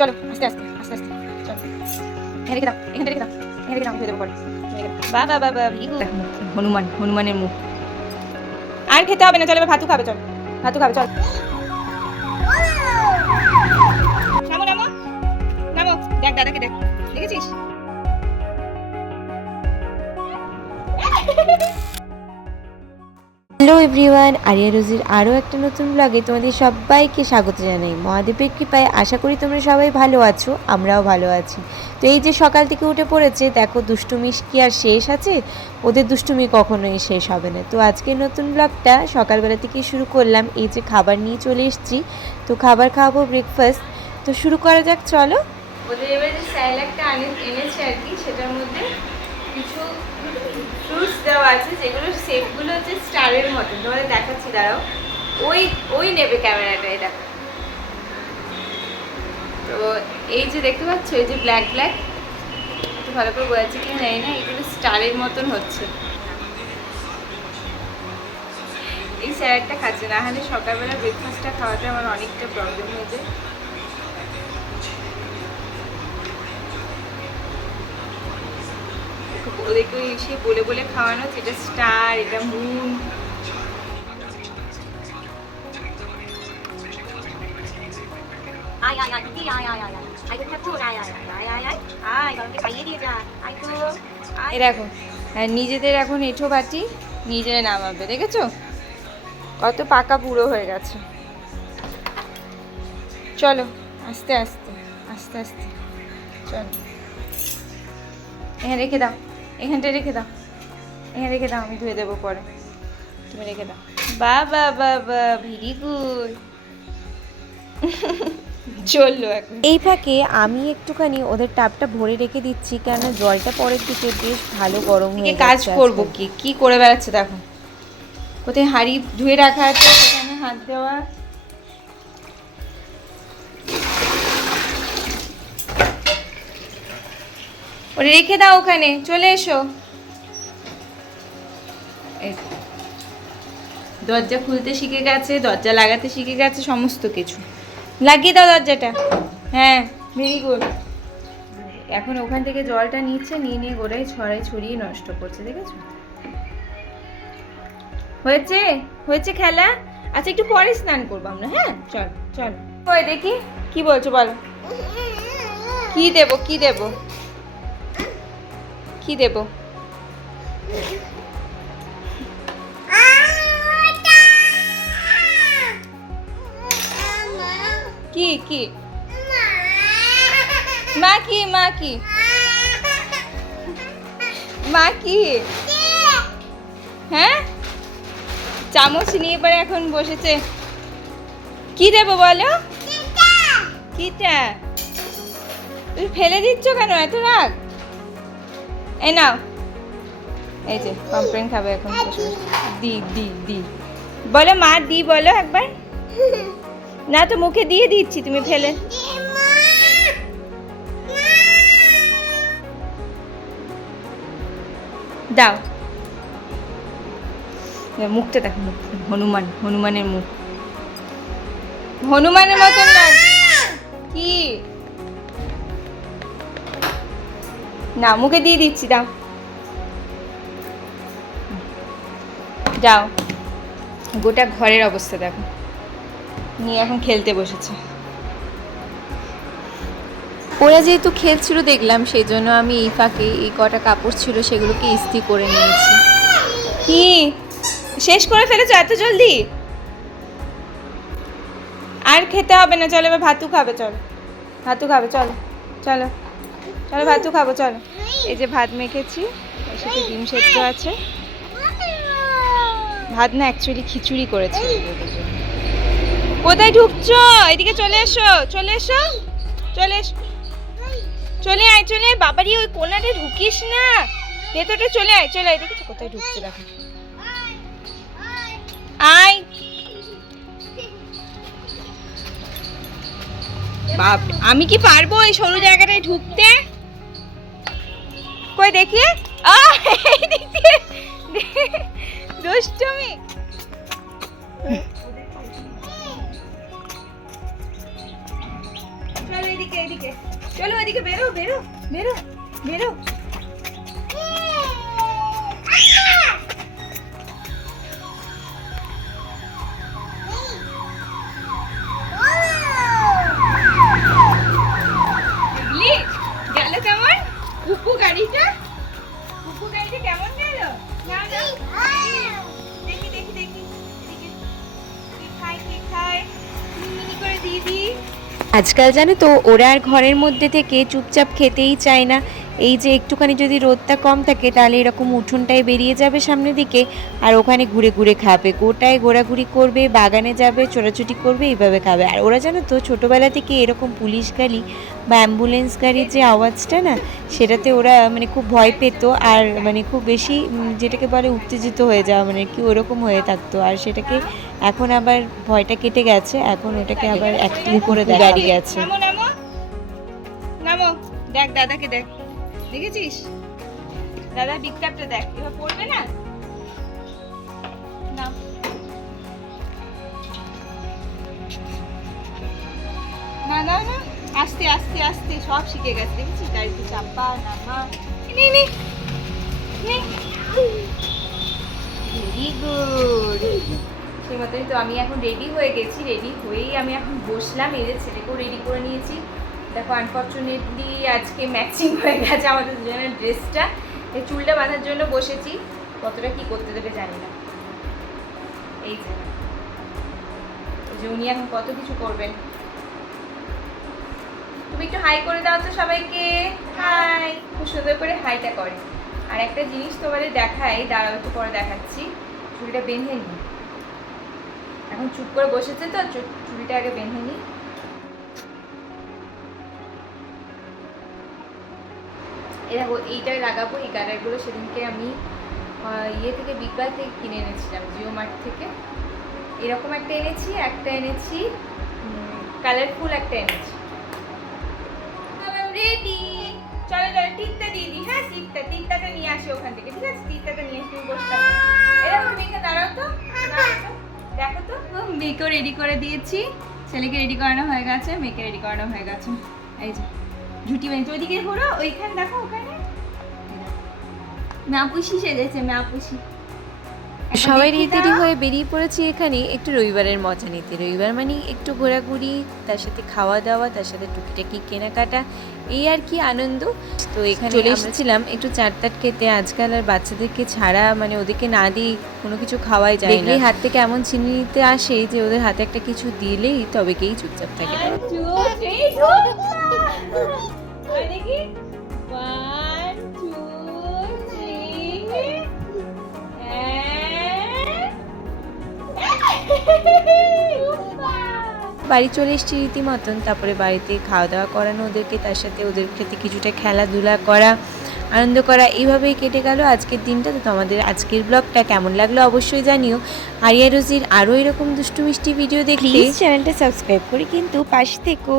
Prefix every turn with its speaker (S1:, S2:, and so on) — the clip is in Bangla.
S1: চলো আস্তে আস্তে আস্তে আস্তে চলো। এখানে রেখে দাও এখানে রেখে দাও এখানে রেখে দাও আমি দেবো পরে। বা বা বা বা হনুমান হনুমানের মুখ। আর খেতে হবে না চলো ভাতু খাবে চল। ভাতু খাবে চল। নামো নামো। নামো। দেখ দাদাকে দেখ। দেখেছিস?
S2: হ্যালো এভরিওয়ান আরিয়া রোজির আরও একটা নতুন ব্লগে তোমাদের সবাইকে স্বাগত জানাই। মহাদেবের কৃপায় আশা করি তোমরা সবাই ভালো আছো, আমরাও ভালো আছি। তো এই যে সকাল থেকে উঠে পড়েছে, দেখো দুষ্টুমি কি আর শেষ আছে? ওদের দুষ্টুমি কখনোই শেষ হবে না। তো আজকে নতুন ব্লগটা সকালবেলা থেকে শুরু করলাম। এই যে খাবার নিয়ে চলে এসেছি, তো খাবার খাওয়াবো ব্রেকফাস্ট তো শুরু করা যাক, চলো। ওদের এবার যে স্যালাডটা এনেছে আর কি, সেটার মধ্যে কিছু ফ্রুটস দেওয়া আছে, যেগুলো শেপগুলো হচ্ছে স্টারের মতো। তোমাদের দেখাচ্ছি, দাঁড়াও। ওই ওই নেবে ক্যামেরাটা, এটা। তো এই যে দেখতে পাচ্ছ, এই যে ব্ল্যাক ব্ল্যাক একটু ভালো করে বোঝাচ্ছি কি জানি না, এগুলো স্টারের মতন হচ্ছে। এই স্যালাডটা খাচ্ছে, না হলে সকালবেলা ব্রেকফাস্টটা খাওয়াতে আমার অনেকটা প্রবলেম হয়ে ওদেরকে ওই সে বলে বলে খাওয়ানো হচ্ছে, এটা স্টার এটা মুন
S3: আয় আয় আয় দিদি আয় আয় আয় আয়? আয় আয় আয় আয় আয় আয় আয়। বাবাকে খাইয়ে দিয়ে যা। আয় তো।
S1: এ দেখো হ্যাঁ নিজেদের এখন এঁঠো বাটি নিজেরা নামাবে দেখেছ? কত পাকা পুরো হয়ে গেছে। চলো আস্তে আস্তে আস্তে আস্তে। চলো। এখানে রেখে দাও। এখানটা রেখে দাও। এখানে রেখে দাও আমি ধুয়ে দেবো পরে। তুমি রেখে দাও। বা বা বা বা ভেরি গুড। চলল এখন।
S2: এই ফাঁকে আমি একটুখানি ওদের টাপটা ভরে রেখে দিচ্ছি কেননা জলটা পরের দিকে বেশ ভালো গরম হয়ে
S1: কাজ করব কি? কি করে বেড়াচ্ছে দেখো। কোথায় হাড়ি ধুয়ে রাখা আছে সেখানে হাত দেওয়া। ওরে রেখে দাও ওখানে, চলে এসো। দরজা খুলতে শিখে গেছে, দরজা লাগাতে শিখে গেছে, সমস্ত কিছু। লাগিয়ে দাও দরজাটা। হ্যাঁ ভেরি গুড। এখন ওখান থেকে জলটা নিচ্ছে নিয়ে নিয়ে গোড়ায় ছড়াই ছড়িয়ে নষ্ট করছে, দেখেছ? হয়েছে? হয়েছে খেলা? আচ্ছা একটু পরে স্নান করব আমরা হ্যাঁ? চল চল। দেখি, কি বলছো বলো? কি দেব কি দেব? কি দেব? কি কি? মা কি মা কি? মা কি? হ্যাঁ? চামচ নিয়ে পরে এখন বসেছে। কি দেবো বলো? কিটা? তুমি ফেলে দিচ্ছ কেন? এত রাগ? এই নাও। এই যে কমপ্লেন খাবে এখন। দি দি দি। বলো মা, দি বলো একবার। না তো, মুখে দিয়ে দিচ্ছি, তুমি ফেলে। দাও। মুখটা দেখো, মুখ, হনুমান, হনুমানের মুখ। হনুমানের মতন লাগ কি? না, মুখে দিয়ে দিচ্ছি, দাও। যাও। গোটা ঘরের অবস্থা দেখো। নিয়ে এখন খেলতে বসেছে।
S2: ওরা যেহেতু খেলছিল দেখলাম সেই জন্য আমি এই ফাঁকে এই কটা কাপড় ছিল, সেগুলোকে ইস্ত্রি করে নিয়েছি।
S1: কি? শেষ করে ফেলেছো এত জলদি? আর খেতে হবে না, চলো এবার ভাতু খাবে, চলো। ভাতু খাবে, চলো চলো। চলো ভাতু খাব, চলো। এই যে ভাত মেখেছি, এর সাথে ডিম সেদ্ধ আছে। ভাত না অ্যাকচুয়ালি খিচুড়ি করেছি। কোথায় ঢুকছো? এদিকে চলে এসো চলে এসো, চলে চলে আয়, চলে বাবারি, ওই কোনারে ঢুকিস না। ভেতরটা চলে আয় চলে আয়। দেখেছ কোথায় ঢুকছে, দেখো। আয়। বাপ, আমি কি পারব এই সরু জায়গাটায় ঢুকতে? কই দেখি আহ, এই দিক দিয়ে। দুষ্টুমি চলো এদিকে এদিকে চলো এদিকে বেরো বেরো বেরো বেরো
S2: আজকাল জানো তো ওরা আর ঘরের মধ্যে থেকে চুপচাপ খেতেই চায় না। এই যে একটুখানি যদি রোদটা কম থাকে তাহলে এরকম উঠোনটায় বেরিয়ে যাবে সামনের দিকে আর ওখানে ঘুরে ঘুরে খাবে। গোটায় ঘোরাঘুরি করবে বাগানে যাবে ছোটাছুটি করবে এইভাবে খাবে। আর ওরা জানো তো ছোটোবেলা থেকে এরকম পুলিশ গাড়ি বা অ্যাম্বুলেন্স গাড়ির যে আওয়াজটা না সেটাতে ওরা মানে খুব ভয় পেত আর মানে খুব বেশি যেটাকে বলে উত্তেজিত হয়ে যাওয়া মানে কি ওরকম হয়ে থাকতো। আর সেটাকে এখন আবার ভয়টা কেটে গেছে এখন ওটাকে আবার অ্যাক্টিং করে দাঁড়িয়ে। গেছে
S1: দেখ দাদাকে দেখ। দেখেছিস? দাদা বিজ্ঞাপটা দেখ, এবার পড়বে না? না। না না আস্তে আস্তে আস্তে, সব শিখে গেছে। দেখেছিস? গাড়িতে চাপা, নামা। নে নে। ভেরি সেই মতনই তো আমি এখন রেডি হয়ে গেছি। রেডি হয়েই আমি এখন বসলাম। এদের ছেলেকেও রেডি করে নিয়েছি। দেখো আনফর্চুনেটলি আজকে ম্যাচিং হয়ে গেছে আমাদের দুজনের ড্রেসটা এই চুলটা বাঁধার জন্য বসেছি। কতটা কি করতে দেবে জানি না। এই যে। উনি এখন কত কিছু করবেন। তুমি একটু হাই করে দাও তো সবাইকে। হাই খুব সুন্দর করে হাইটা করে। আর একটা জিনিস তোমাদের দেখাই, দাঁড়াও একটু পরে দেখাচ্ছি। চুলটা বেঁধে নি। এখন চুপ করে বসেছে তো চুলটা আগে বেঁধে নি। দেখো এইটাই লাগাবো এই কালারগুলো সেদিনকে আমি ইয়ে থেকে বিগ বাই থেকে কিনে এনেছিলাম জিও মার্ট থেকে। এরকম একটা এনেছি একটা এনেছি কালারফুল একটা এনেছি। রেডি চলো চলো টিপটা দিয়ে দিই হ্যাঁ টিপটা টিপটাটা নিয়ে আসি ওখান থেকে ঠিক আছে? টিপটাটা নিয়ে আসি তুমি এরকম মেয়েকে দাঁড়াও তো দেখো তো। মেয়েকেও রেডি করে দিয়েছি। ছেলেকে রেডি করানো হয়ে গেছে মেয়েকে রেডি করানো হয়ে গেছে। এই যে ঝুটি বেঁধে ওইদিকে ঘোরো ওইখানে দেখো ওখানে মাপুসি সেজেছে এখন
S2: সবাই রেডি হয়ে বেরিয়ে পড়েছি এখানে একটু রবিবারের মজা নিতে। রবিবার মানে একটু ঘোরাঘুরি তার সাথে খাওয়া দাওয়া তার সাথে টুকিটাকি কেনাকাটা এই আর কি আনন্দ। তো এখানে চলে এসেছিলাম একটু চাটতাট খেতে। আজকাল আর বাচ্চাদেরকে ছাড়া মানে ওদেরকে না দিয়ে কোনো কিছু খাওয়াই যায় না। হাত থেকে এমন চিনি নিতে আসে যে ওদের হাতে একটা কিছু দিলেই তবে কেই চুপচাপ থাকে।
S1: দেখি
S2: বাড়ি চলে এসেছি রীতিমতন, তারপরে বাড়িতে খাওয়া দাওয়া করানো ওদেরকে, তার সাথে ওদের সাথে কিছুটা খেলাধুলা করা, আনন্দ করা, এইভাবেই কেটে গেল আজকের দিনটা। তো তোমাদের আজকের ব্লগটা কেমন লাগল অবশ্যই জানিও। আরিয়া রোজির আরও এরকম দুষ্টু মিষ্টি ভিডিও দেখলে চ্যানেলটা সাবস্ক্রাইব করে কিন্তু পাশে থেকো।